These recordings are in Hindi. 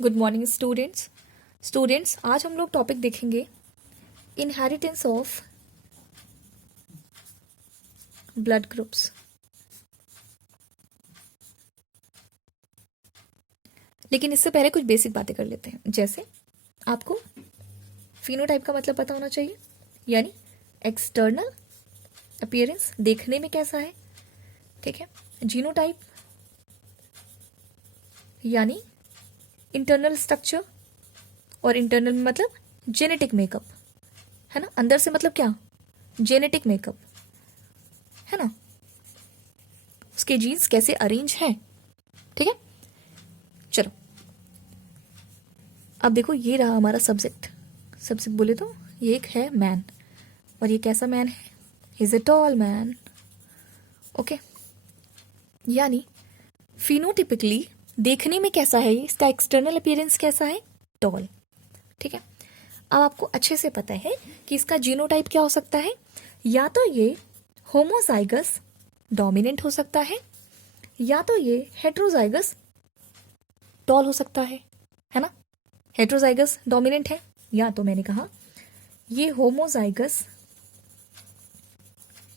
गुड मॉर्निंग स्टूडेंट्स आज हम लोग टॉपिक देखेंगे इनहेरिटेंस ऑफ ब्लड ग्रुप्स। लेकिन इससे पहले कुछ बेसिक बातें कर लेते हैं। जैसे आपको फिनोटाइप का मतलब पता होना चाहिए, यानी एक्सटर्नल अपीयरेंस, देखने में कैसा है। ठीक है। जीनोटाइप यानी इंटरनल स्ट्रक्चर, और इंटरनल में मतलब जेनेटिक मेकअप, है ना। अंदर से मतलब क्या, जेनेटिक मेकअप, है ना, उसके जीन्स कैसे अरेंज हैं। ठीक है। चलो अब देखो, ये रहा हमारा सब्जेक्ट बोले तो ये एक है मैन, और ये कैसा मैन है, is a tall man. Okay, यानी फिनोटिपिकली देखने में कैसा है, इसका एक्सटर्नल अपीयरेंस कैसा है, टॉल। ठीक है। अब आपको अच्छे से पता है कि इसका जीनोटाइप क्या हो सकता है, या तो ये होमोजाइगस डोमिनेंट हो सकता है, या तो ये हेट्रोजाइगस टॉल हो सकता है ना। हेट्रोजाइगस डोमिनेंट है, या तो मैंने कहा ये होमोजाइगस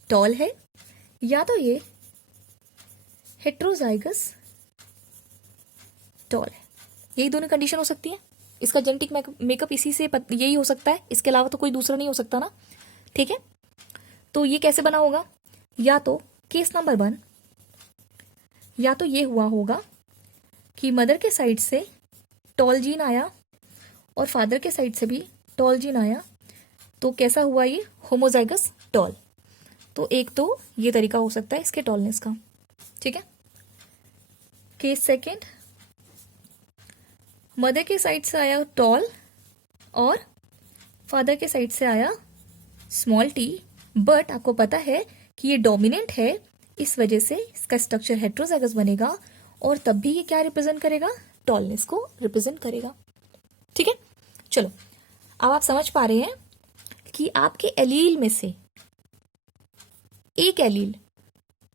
टॉल है, या तो ये हेट्रोजाइगस टॉल है। यही दोनों कंडीशन हो सकती है। इसका जेनेटिक मेकअप इसी से यही हो सकता है, इसके अलावा तो कोई दूसरा नहीं हो सकता ना। ठीक है। तो ये कैसे बना होगा, या तो केस नंबर 1, या तो ये हुआ होगा कि मदर के साइड से टॉल जीन आया और फादर के साइड से भी टॉल जीन आया, तो कैसा हुआ ये होमोजाइगस टॉल। तो एक तो ये तरीका हो सकता है इसके टॉलनेस का। ठीक है। केस सेकेंड, मदर के साइड से आया टॉल और फादर के साइड से आया स्मॉल टी, बट आपको पता है कि ये डोमिनेंट है, इस वजह से इसका स्ट्रक्चर हेट्रोजाइगस बनेगा, और तब भी ये क्या रिप्रेजेंट करेगा, टॉलनेस को रिप्रेजेंट करेगा। ठीक है। चलो अब आप समझ पा रहे हैं कि आपके एलील में से एक एलील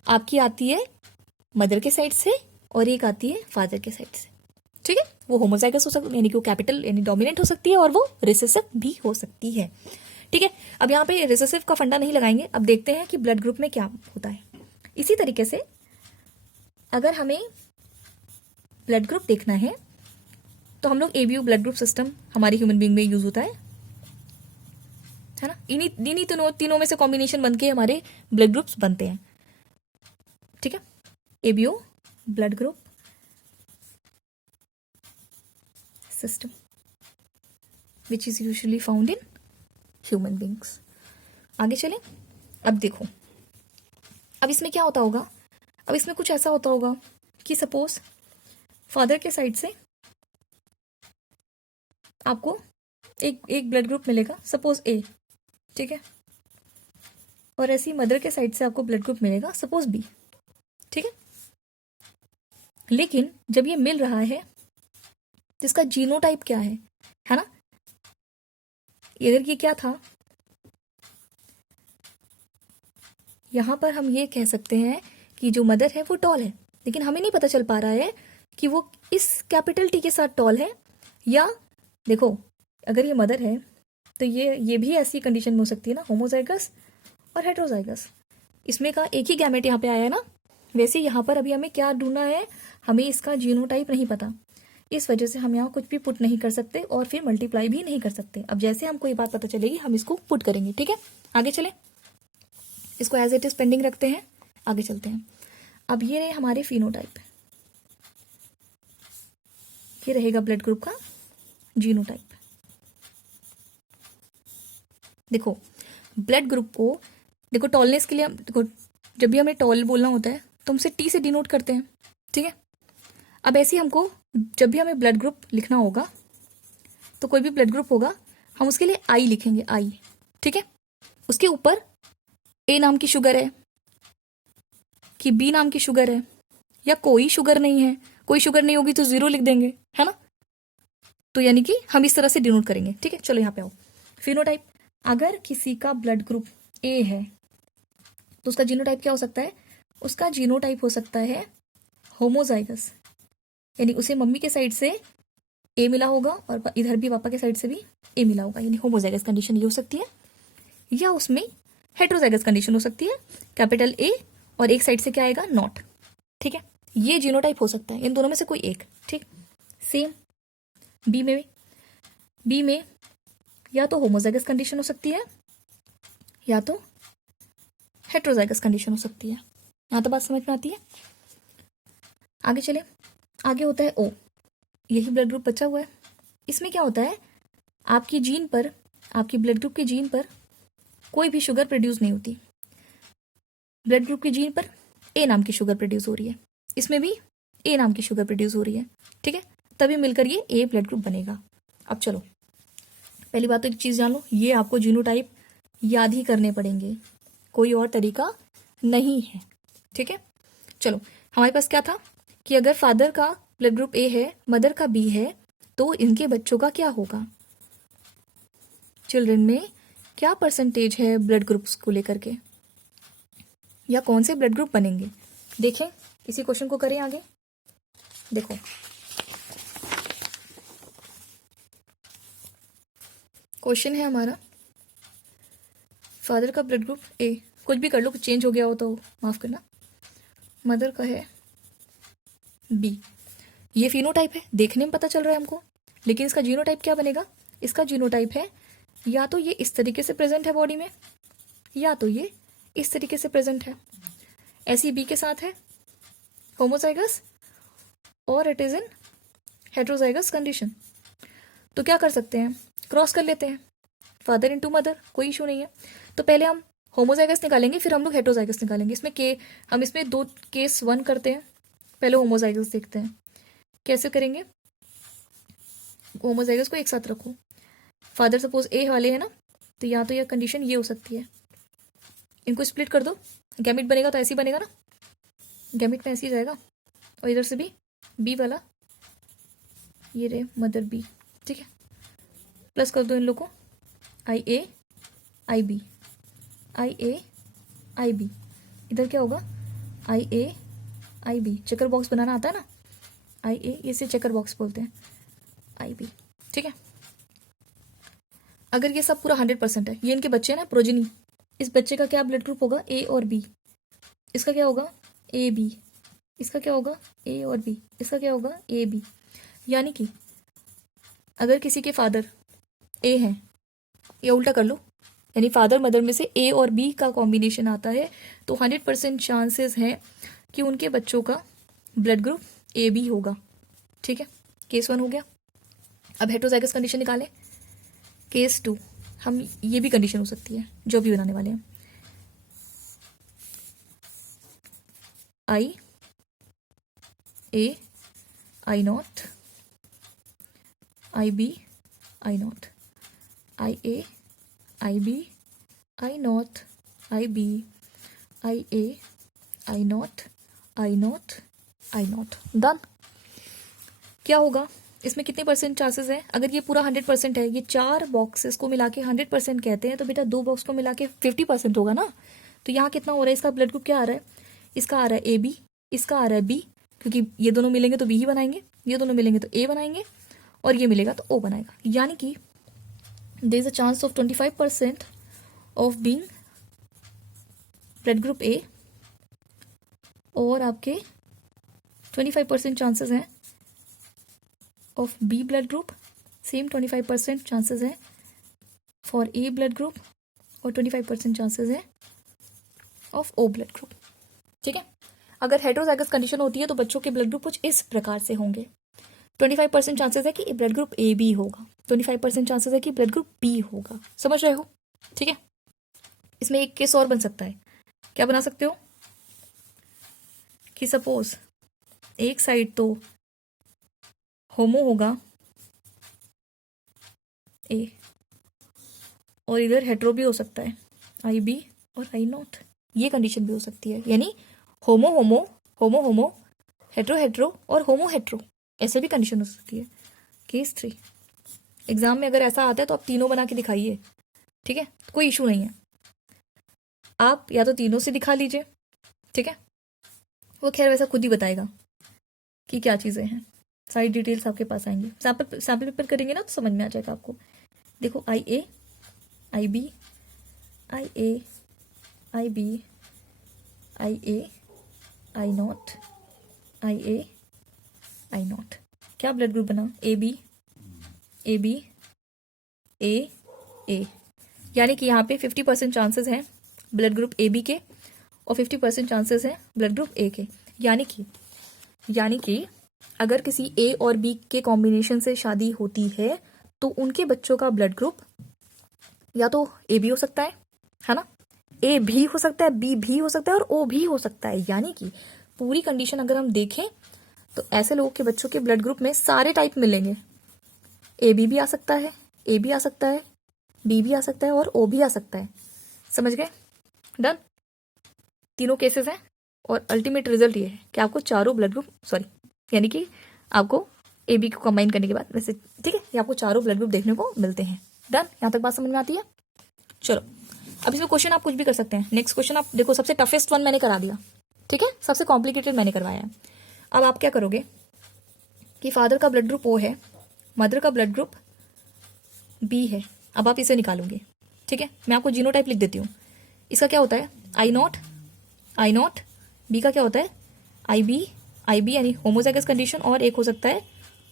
आपकी आती है मदर के साइड से और एक आती है फादर के साइड से। ठीक है। वो होमोजाइगस हो सकती है, यानी कि वो कैपिटल यानी डोमिनेंट हो सकती है, और वो रिसेसिव भी हो सकती है। ठीक है। अब यहाँ पे रिसेसिव का फंडा नहीं लगाएंगे, अब देखते हैं कि ब्लड ग्रुप में क्या होता है। इसी तरीके से अगर हमें ब्लड ग्रुप देखना है तो हम लोग एबीओ ब्लड ग्रुप सिस्टम हमारे ह्यूमन बीइंग में यूज होता है ना। इन्हीं तीनों में से कॉम्बिनेशन बन के हमारे ब्लड ग्रुप्स बनते हैं। ठीक है। ABO blood group system which is usually found in human beings. आगे चलें। अब देखो, अब इसमें क्या होता होगा, अब इसमें कुछ ऐसा होता होगा कि सपोज फादर के साइड से आपको एक ब्लड ग्रुप मिलेगा, सपोज ए। ठीक है। और ऐसी मदर के साइड से आपको ब्लड ग्रुप मिलेगा, सपोज बी। ठीक है। लेकिन जब ये मिल रहा है जिसका जीनोटाइप क्या है ना, अगर ये क्या था, यहां पर हम ये कह सकते हैं कि जो मदर है वो टॉल है, लेकिन हमें नहीं पता चल पा रहा है कि वो इस कैपिटल टी के साथ टॉल है, या देखो अगर ये मदर है तो ये भी ऐसी कंडीशन में हो सकती है ना, होमोजाइगस और हेट्रोजाइगस। इसमें का एक ही गैमेट यहाँ पे आया है ना। वैसे यहाँ पर अभी हमें क्या ढूंढना है, हमें इसका जीनोटाइप नहीं पता, इस वजह से हम यहाँ कुछ भी पुट नहीं कर सकते और फिर मल्टीप्लाई भी नहीं कर सकते। अब जैसे हमको ये बात पता चलेगी हम इसको पुट करेंगे। ठीक है। आगे चले, इसको एज इट इज पेंडिंग रखते हैं, आगे चलते हैं। अब ये रहे हमारे फिनोटाइप, ये रहेगा ब्लड ग्रुप का जीनोटाइप। देखो ब्लड ग्रुप को, देखो टॉलनेस के लिए देखो, जब भी हमें टॉल बोलना होता है तो हम उसे टी से डिनोट करते हैं। ठीक है। अब ऐसे ही हमको जब भी हमें ब्लड ग्रुप लिखना होगा, तो कोई भी ब्लड ग्रुप होगा हम उसके लिए आई लिखेंगे, आई। ठीक है। उसके ऊपर ए नाम की शुगर है कि बी नाम की शुगर है, या कोई शुगर नहीं है, कोई शुगर नहीं होगी तो 0 लिख देंगे, है ना। तो यानी कि हम इस तरह से डिनोट करेंगे। ठीक है। चलो यहाँ पे आओ, फिनोटाइप। अगर किसी का ब्लड ग्रुप ए है तो उसका जीनोटाइप क्या हो सकता है, उसका जीनोटाइप हो सकता है होमोजाइगस, यानी उसे मम्मी के साइड से ए मिला होगा और इधर भी पापा के साइड से भी ए मिला होगा, यानी होमोजाइगस कंडीशन ये हो सकती है। या उसमें हेट्रोजाइगस कंडीशन हो सकती है, कैपिटल ए और एक साइड से क्या आएगा, नॉट। ठीक है, ये जीनोटाइप हो सकता है, इन दोनों में से कोई एक। ठीक, सेम बी में या तो होमोजाइगस कंडीशन हो सकती है या तो हेट्रोजाइगस कंडीशन हो सकती है। यहाँ तो बात समझ में आती है। आगे चले, आगे होता है ओ, यही ब्लड ग्रुप बचा हुआ है। इसमें क्या होता है, आपकी जीन पर, आपकी ब्लड ग्रुप की जीन पर कोई भी शुगर प्रोड्यूस नहीं होती। ब्लड ग्रुप की जीन पर ए नाम की शुगर प्रोड्यूस हो रही है, इसमें भी ए नाम की शुगर प्रोड्यूस हो रही है। ठीक है, तभी मिलकर ये ए ब्लड ग्रुप बनेगा। अब चलो, पहली बात तो एक चीज़ जान लो, ये आपको जीनोटाइप याद ही करने पड़ेंगे, कोई और तरीका नहीं है। ठीक है, चलो, हमारे पास क्या था कि अगर फादर का ब्लड ग्रुप ए है, मदर का बी है, तो इनके बच्चों का क्या होगा, चिल्ड्रन में क्या परसेंटेज है ब्लड ग्रुप्स को लेकर के, या कौन से ब्लड ग्रुप बनेंगे। देखें, इसी क्वेश्चन को करें आगे। देखो, क्वेश्चन है हमारा, फादर का ब्लड ग्रुप ए, कुछ भी कर लो, कुछ चेंज हो गया हो तो माफ करना, मदर का है बी। ये फिनोटाइप है, देखने में पता चल रहा है हमको, लेकिन इसका जीनोटाइप क्या बनेगा, इसका जीनोटाइप है या तो ये इस तरीके से प्रेजेंट है बॉडी में, या तो ये इस तरीके से प्रेजेंट है। ऐसी बी के साथ है होमोजाइगस और it is in heterozygous condition. तो क्या कर सकते हैं, क्रॉस कर लेते हैं, फादर इनटू मदर, कोई इशू नहीं है। तो पहले हम होमोजाइगस निकालेंगे, फिर हम लोग हेट्रोजाइगस निकालेंगे। इसमें हम इसमें दो केस वन करते हैं, पहले होमोजाइगस देखते हैं कैसे करेंगे। होमोजाइगस को एक साथ रखो, फादर सपोज ए वाले है ना, तो या तो यह कंडीशन ये हो सकती है, इनको स्प्लिट कर दो, गैमिट बनेगा तो ऐसे ही बनेगा ना, गैमिट में ऐसे ही जाएगा, और इधर से भी बी वाला, ये रहे मदर बी। ठीक है, प्लस कर दो इन लोग को, आई A I B, I A I B, इधर क्या होगा, आई A I B, checker box बनाना आता है ना, आई ए, इसे चेकर बॉक्स बोलते हैं, आई बी। ठीक है, अगर ये सब पूरा 100% है, ये इनके बच्चे हैं ना, प्रोजेनी, इस बच्चे का क्या ब्लड ग्रुप होगा, ए और बी, इसका क्या होगा ए बी, इसका क्या होगा ए और बी, इसका क्या होगा ए बी। यानी कि अगर किसी के फादर ए हैं, या उल्टा कर लो, यानी फादर मदर में से ए और बी का कॉम्बिनेशन आता है, तो 100% चांसेस हैं कि उनके बच्चों का ब्लड ग्रुप ए बी होगा। ठीक है, केस 1 हो गया। अब हेट्रोजाइगस कंडीशन निकालें, केस 2, हम ये भी कंडीशन हो सकती है जो भी बनाने वाले हैं, I A I not, I B I not, I A I B I not, I B I A I not, I not I not. Done. क्या होगा, इसमें कितने परसेंट चांसेस है, अगर ये पूरा 100% है, ये 4 बॉक्सेस को मिला के 100% कहते हैं, तो बेटा 2 बॉक्स को मिला के 50% होगा ना। तो यहाँ कितना हो रहा है, इसका ब्लड ग्रुप क्या आ रहा है, इसका आ रहा है ए बी, इसका आ रहा है बी, क्योंकि ये दोनों मिलेंगे तो बी ही बनाएंगे, ये दोनों मिलेंगे तो ए बनाएंगे, और ये मिलेगा तो ओ बनाएगा। यानी कि there is a chance of 25% of being blood group A, और आपके 25% चांसेस हैं of B blood group, same 25% chances हैं फॉर ए ब्लड ग्रुप, और 25% चांसेस है ऑफ ओ ब्लड ग्रुप। ठीक है, अगर हेट्रोजाइगस कंडीशन होती है तो बच्चों के ब्लड ग्रुप कुछ इस प्रकार से होंगे। 25% चांसेस है कि ब्लड ग्रुप ए बी होगा, 25% चांसेस है कि ब्लड ग्रुप बी होगा। समझ रहे हो? ठीक है, इसमें एक केस और बन सकता है। क्या बना सकते हो कि सपोज एक साइड तो होमो होगा ए, और इधर हेट्रो भी हो सकता है, आई बी और आई नॉट, ये कंडीशन भी हो सकती है। यानी होमो होमो, होमो होमो, हेट्रो हेट्रो और होमो हेट्रो, ऐसे भी कंडीशन हो सकती है। केस 3 एग्जाम में अगर ऐसा आता है तो आप तीनों बना के दिखाइए। ठीक है, कोई इशू नहीं है, आप या तो तीनों से दिखा लीजिए। ठीक है, वो खैर वैसा खुद ही बताएगा कि क्या चीज़ें हैं। सारी डिटेल्स आपके पास आएंगी। सैम्पल पेपर करेंगे ना तो समझ में आ जाएगा आपको। देखो IA, IB, IA, IB, IA, I0, IA, I0। क्या ब्लड ग्रुप बना? AB, AB, A। यानी कि यहाँ पे 50% चांसेस हैं ब्लड ग्रुप AB के और 50% चांसेस हैं ब्लड ग्रुप A के। यानी कि अगर किसी A और B के कॉम्बिनेशन से शादी होती है तो उनके बच्चों का ब्लड ग्रुप या तो A भी हो सकता है ना, A भी हो सकता है, B भी हो सकता है और O भी हो सकता है। यानी कि पूरी कंडीशन अगर हम देखें तो ऐसे लोगों के बच्चों के ब्लड ग्रुप में सारे टाइप मिलेंगे। AB भी आ सकता है, A भी आ सकता है, B भी आ सकता है और O भी आ सकता है। समझ गए? डन। तीनों केसेस हैं और अल्टीमेट रिजल्ट ये है कि आपको चारों ब्लड ग्रुप यानी कि आपको AB को कंबाइन करने के बाद वैसे ठीक है, ये आपको चारों ब्लड ग्रुप देखने को मिलते हैं। डन। यहाँ तक बात समझ में आती है? चलो अब इसमें क्वेश्चन आप कुछ भी कर सकते हैं। नेक्स्ट क्वेश्चन आप देखो, सबसे टफेस्ट वन मैंने करा दिया, ठीक है, सबसे कॉम्प्लिकेटेड मैंने करवाया है। अब आप क्या करोगे कि फादर का ब्लड ग्रुप O है, मदर का ब्लड ग्रुप B है। अब आप इसे निकालोगे, ठीक है। मैं आपको जीनोटाइप लिख देती हूँ। इसका क्या होता है? I0, B का क्या होता है? IB यानी होमोजाइगस कंडीशन और एक हो सकता है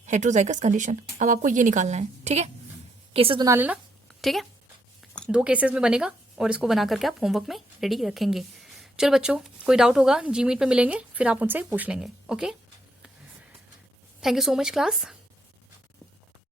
हेट्रोजाइगस कंडीशन। अब आपको ये निकालना है, ठीक है। केसेस बना लेना, ठीक है, 2 केसेस में बनेगा और इसको बना करके आप होमवर्क में रेडी रखेंगे। चलो बच्चों, कोई डाउट होगा Gmeet पे मिलेंगे, फिर आप उनसे पूछ लेंगे। Okay, thank you so much class.